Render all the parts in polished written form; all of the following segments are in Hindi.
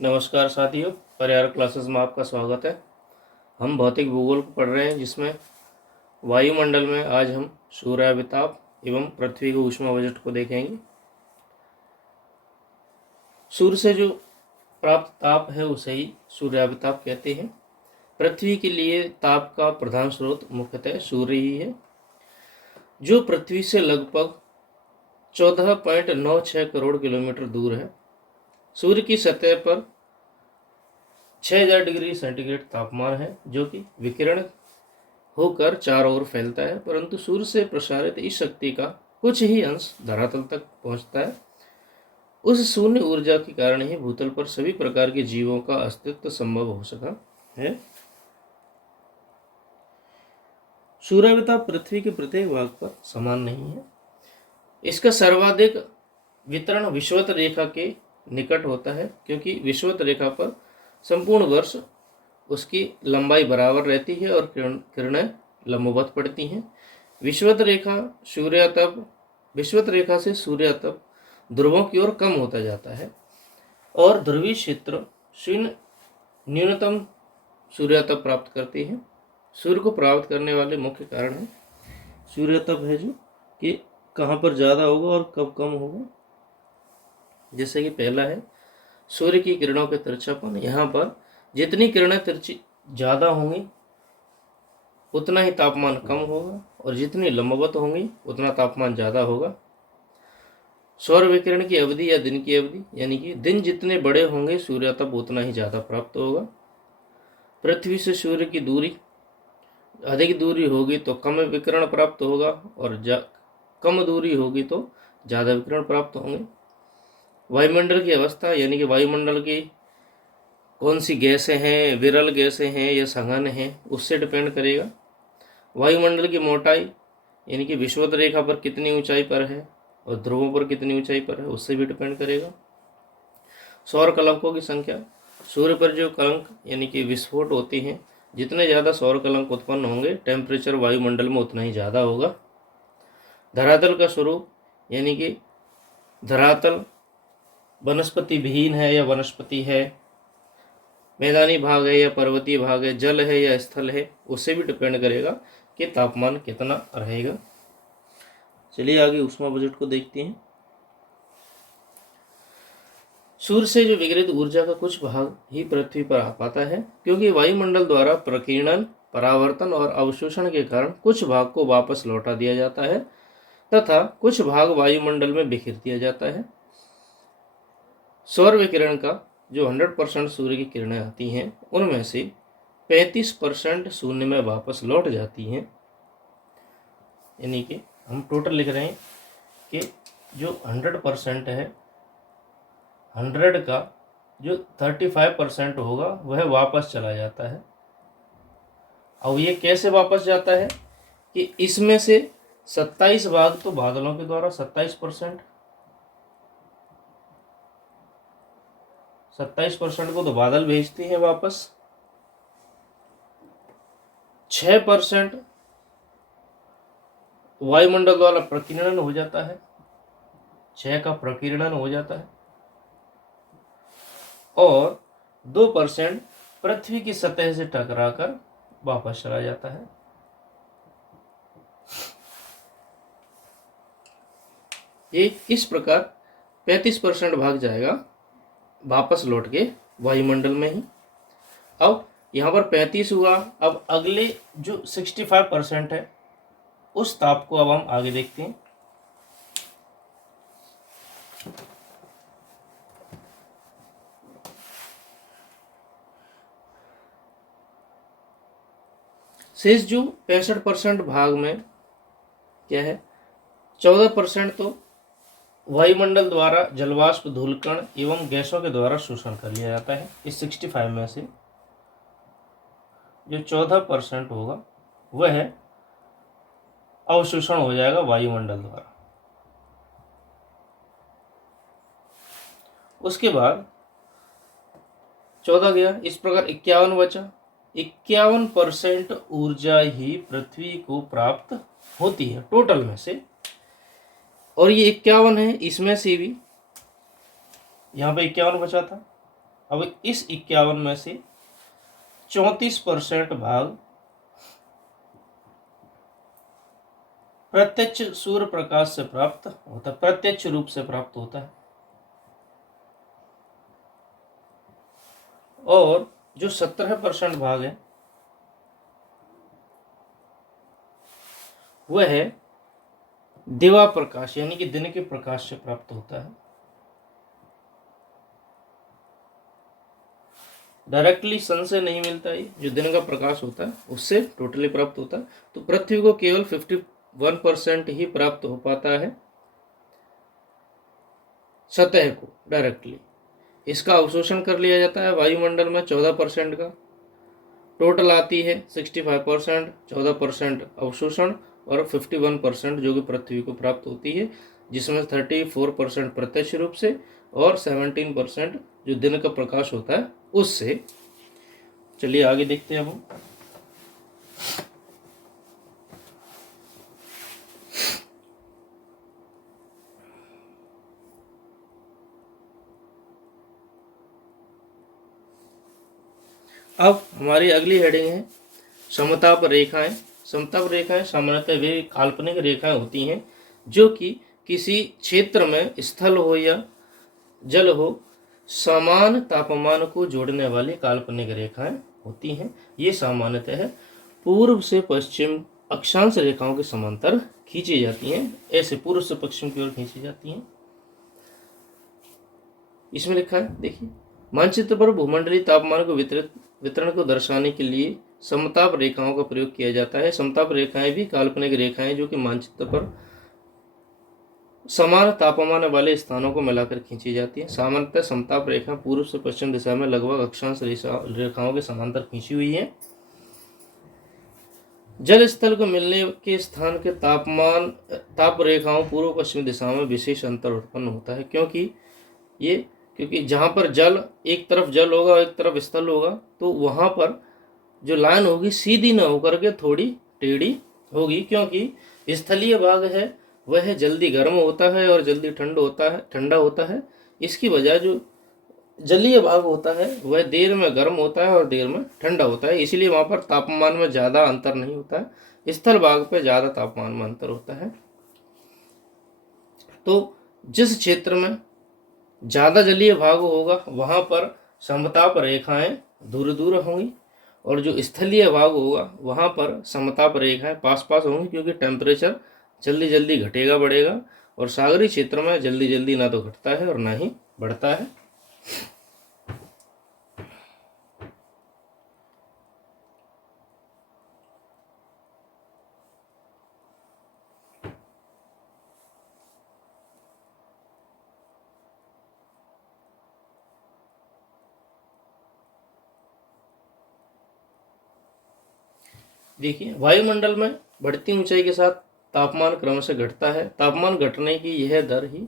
नमस्कार साथियों, पर्यावरण क्लासेस में आपका स्वागत है। हम भौतिक भूगोल को पढ़ रहे हैं, जिसमें वायुमंडल में आज हम सूर्याभिताप एवं पृथ्वी के ऊष्मा बजट को देखेंगे। सूर्य से जो प्राप्त ताप है उसे ही सूर्याभिताप कहते हैं। पृथ्वी के लिए ताप का प्रधान स्रोत मुख्यतः सूर्य ही है, जो पृथ्वी से लगभग 14.96 करोड़ किलोमीटर दूर है। सूर्य की सतह पर 6000 डिग्री सेंटीग्रेड तापमान है, जो कि विकिरण होकर चारों ओर फैलता है, परंतु सूर्य से प्रसारित इस शक्ति का कुछ ही अंश धरातल तक पहुंचता है। उस शून्य ऊर्जा के कारण ही भूतल पर सभी प्रकार के जीवों का अस्तित्व संभव हो सका है। सूर्याभिताप पृथ्वी के प्रत्येक भाग पर समान नहीं है। इसका सर्वाधिक वितरण विषुवत रेखा के निकट होता है, क्योंकि विषुवत रेखा पर संपूर्ण वर्ष उसकी लंबाई बराबर रहती है और किरणें लंबवत पड़ती हैं। विषुवत रेखा से सूर्यातप ध्रुवों की ओर कम होता जाता है और ध्रुवीय क्षेत्र शून्य न्यूनतम सूर्यातप प्राप्त करते हैं। सूर्य को प्राप्त करने वाले मुख्य कारण है सूर्यातप है, जो कि कहाँ पर ज़्यादा होगा और कब कम होगा। जैसे कि पहला है सूर्य की किरणों के तिरछापन। यहाँ पर जितनी किरणें तिरछी ज़्यादा होंगी उतना ही तापमान कम होगा, और जितनी लंबवत होंगी उतना तापमान ज़्यादा होगा। सौर विकिरण की अवधि या दिन की अवधि, यानी कि दिन जितने बड़े होंगे सूर्यातप उतना ही ज़्यादा प्राप्त होगा। पृथ्वी से सूर्य की दूरी अधिक दूरी होगी तो कम विकिरण प्राप्त होगा, और कम दूरी होगी तो ज़्यादा विकिरण प्राप्त होंगे। वायुमंडल की अवस्था, यानी कि वायुमंडल की कौन सी गैसें हैं, विरल गैसें हैं या सघन हैं, उससे डिपेंड करेगा। वायुमंडल की मोटाई, यानी कि विषुवत रेखा पर कितनी ऊंचाई पर है और ध्रुवों पर कितनी ऊंचाई पर है, उससे भी डिपेंड करेगा। सौर कलंकों की संख्या, सूर्य पर जो कलंक यानी कि विस्फोट होती हैं, जितने ज़्यादा सौर कलंक उत्पन्न होंगे टेम्परेचर वायुमंडल में उतना ही ज़्यादा होगा। धरातल का स्वरूप, यानी कि धरातल वनस्पति विहीन है या वनस्पति है, मैदानी भाग है या पर्वतीय भाग है, जल है या स्थल है, उससे भी डिपेंड करेगा कि तापमान कितना रहेगा। चलिए आगे ऊष्मा बजट को देखते हैं। सूर्य से जो विकिरित ऊर्जा का कुछ भाग ही पृथ्वी पर आ पाता है, क्योंकि वायुमंडल द्वारा प्रकीर्णन, परावर्तन और अवशोषण के कारण कुछ भाग को वापस लौटा दिया जाता है तथा कुछ भाग वायुमंडल में बिखेर दिया जाता है। सौर विकिरण का जो 100% सूर्य की किरणें आती हैं, उनमें से 35% शून्य में वापस लौट जाती हैं। यानी कि हम टोटल लिख रहे हैं कि जो 100% है, 100 का जो 35% होगा वह वापस चला जाता है। अब ये कैसे वापस जाता है कि इसमें से 27 भाग तो बादलों के द्वारा 27% को तो बादल भेजते हैं वापस। 6% वायुमंडल द्वारा प्रकीर्णन हो जाता है, 6 का प्रकीर्णन हो जाता है, और 2% पृथ्वी की सतह से टकराकर वापस चला जाता है। ये इस प्रकार 35% भाग जाएगा वापस लौट के वायुमंडल में ही। अब यहाँ पर 35 हुआ, अब अगले जो 65% है उस ताप को अब हम आगे देखते हैं। शेष जो 65% भाग में क्या है, 14% तो वायुमंडल द्वारा जलवाष्प, धूलकण एवं गैसों के द्वारा शोषण कर लिया जाता है। इस 65 में से जो 14% होगा वह अवशोषण हो जाएगा वायुमंडल द्वारा। उसके बाद 14 गया, इस प्रकार 51 बचा। 51% ऊर्जा ही पृथ्वी को प्राप्त होती है टोटल में से, और ये 51 है, इसमें से भी यहाँ पे 51 बचा था, अब इस 51 में से 34% भाग प्रत्यक्ष सूर्य प्रकाश से प्राप्त होता है, प्रत्यक्ष रूप से प्राप्त होता है। और जो 17% भाग है वह है दिवा प्रकाश यानी कि दिन के प्रकाश से प्राप्त होता है। डायरेक्टली सन से नहीं मिलता है, जो दिन का प्रकाश होता है उससे टोटली प्राप्त होता है। तो पृथ्वी को केवल 51% ही प्राप्त हो पाता है सतह को डायरेक्टली। इसका अवशोषण कर लिया जाता है वायुमंडल में 14% का। टोटल आती है 65%, 14% अवशोषण और 51% जो कि पृथ्वी को प्राप्त होती है, जिसमें 34% प्रत्यक्ष रूप से और 17% जो दिन का प्रकाश होता है उससे। चलिए आगे देखते हैं अब। अब हमारी अगली हेडिंग है समताप रेखाएं। समताप रेखाएं सामान्यतः वे काल्पनिक रेखाएं होती हैं जो कि किसी क्षेत्र में स्थल हो या जल हो समान तापमान को जोड़ने वाली काल्पनिक रेखाएं होती हैं। ये सामान्यतः पूर्व से पश्चिम अक्षांश रेखाओं के समांतर खींची जाती हैं। ऐसे पूर्व से पश्चिम की ओर खींची जाती हैं। इसमें लिखा है, देखिए, मानचित्र पर भूमंडलीय तापमान को वितरण को दर्शाने के लिए समताप रेखाओं का प्रयोग किया जाता है। समताप रेखाएं भी काल्पनिक रेखाएं जो कि मानचित्र पर समान तापमान वाले स्थानों को मिलाकर खींची जाती है। सामान्यतः समताप रेखा पूर्व से पश्चिम दिशा में लगभग अक्षांश रेखाओं के समांतर खींची हुई है। जल स्थल को मिलने के स्थान के ताप रेखाओं पूर्व पश्चिम दिशाओं में विशेष अंतर उत्पन्न होता है, क्योंकि जहां पर जल एक तरफ जल होगा एक तरफ स्थल होगा तो वहां पर जो लाइन होगी सीधी न होकर के थोड़ी टेढ़ी होगी, क्योंकि स्थलीय भाग है वह जल्दी गर्म होता है और जल्दी ठंडा होता है। इसकी वजह जो जलीय भाग होता है वह देर में गर्म होता है और देर में ठंडा होता है, इसलिए वहां पर तापमान में ज़्यादा अंतर नहीं होता है। स्थल भाग पर ज़्यादा तापमान में अंतर होता है। तो जिस क्षेत्र में ज़्यादा जलीय भाग होगा वहां पर समताप रेखाएं दूर दूर होंगी और जो स्थलीय भाग होगा वहां पर समताप रेखाएं पास पास होंगी, क्योंकि टेम्परेचर जल्दी जल्दी घटेगा बढ़ेगा और सागरीय क्षेत्र में जल्दी जल्दी ना तो घटता है और ना ही बढ़ता है। देखिए, वायुमंडल में बढ़ती ऊंचाई के साथ तापमान क्रमशः घटता है। तापमान घटने की यह दर ही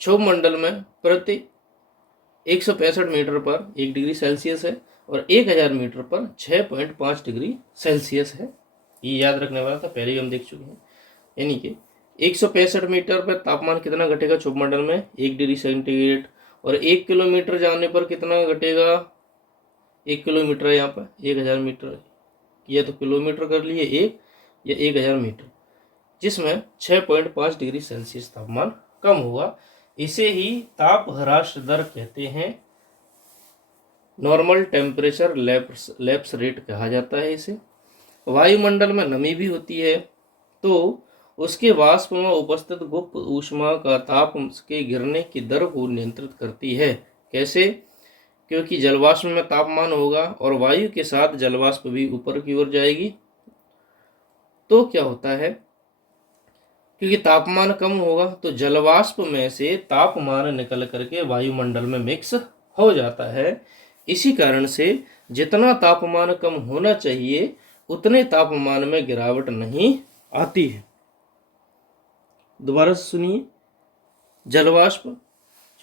क्षोभ मंडल में प्रति 165 मीटर पर 1 डिग्री सेल्सियस है और 1000 मीटर पर 6.5 डिग्री सेल्सियस है। ये याद रखने वाला था, पहले ही हम देख चुके हैं। यानी कि 165 मीटर पर तापमान कितना घटेगा क्षोभ मंडल में 1 डिग्री सेंटीग्रेड, और 1 किलोमीटर जाने पर कितना घटेगा, 1 किलोमीटर है यहाँ पर 1000 मीटर किया तो किलोमीटर कर लिए 1 या 1000 मीटर, जिसमें 6.5 डिग्री सेल्सियस तापमान कम होगा। इसे ही ताप ह्रास दर कहते हैं। नॉर्मल टेम्परेचर लैप्स रेट कहा जाता है इसे। वायुमंडल में नमी भी होती है तो उसके वाष्प में उपस्थित गुप्त ऊष्मा का ताप के गिरने की दर को नियंत्रित करती है। कैसे? क्योंकि जलवाष्प में तापमान होगा और वायु के साथ जलवाष्प भी ऊपर की ओर जाएगी, तो क्या होता है, क्योंकि तापमान कम होगा तो जलवाष्प में से तापमान निकल करके वायुमंडल में मिक्स हो जाता है। इसी कारण से जितना तापमान कम होना चाहिए उतने तापमान में गिरावट नहीं आती है। दोबारा सुनिए, जलवाष्प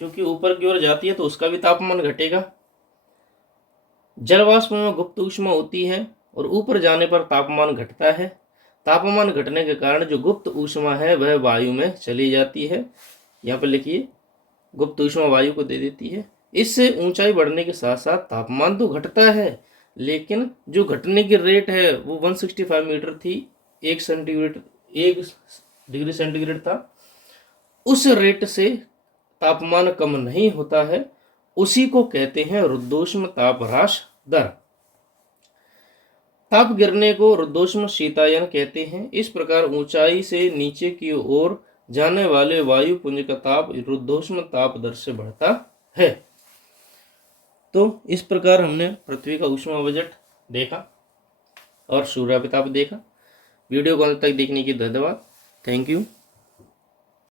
क्योंकि ऊपर की ओर जाती है तो उसका भी तापमान घटेगा। जलवाष्प में गुप्त ऊष्मा होती है और ऊपर जाने पर तापमान घटता है। तापमान घटने के कारण जो गुप्त ऊष्मा है वह वायु में चली जाती है। यहाँ पर लिखिए, गुप्त ऊष्मा वायु को दे देती है। इससे ऊंचाई बढ़ने के साथ साथ तापमान तो घटता है, लेकिन जो घटने की रेट है वो 165 मीटर थी, 1 डिग्री सेंटीग्रेड था। उस रेट से तापमान कम नहीं होता है, उसी को कहते हैं रुद्धोष्म ताप ह्रास दर। ताप गिरने को रुद्धोष्म शीतायन कहते हैं। इस प्रकार ऊंचाई से नीचे की ओर जाने वाले वायु पुंज का ताप रुद्धोष्म ताप दर से बढ़ता है। तो इस प्रकार हमने पृथ्वी का ऊष्मा बजट देखा और सूर्याभिताप देखा। वीडियो को अंत तक देखने के लिए धन्यवाद। Thank you.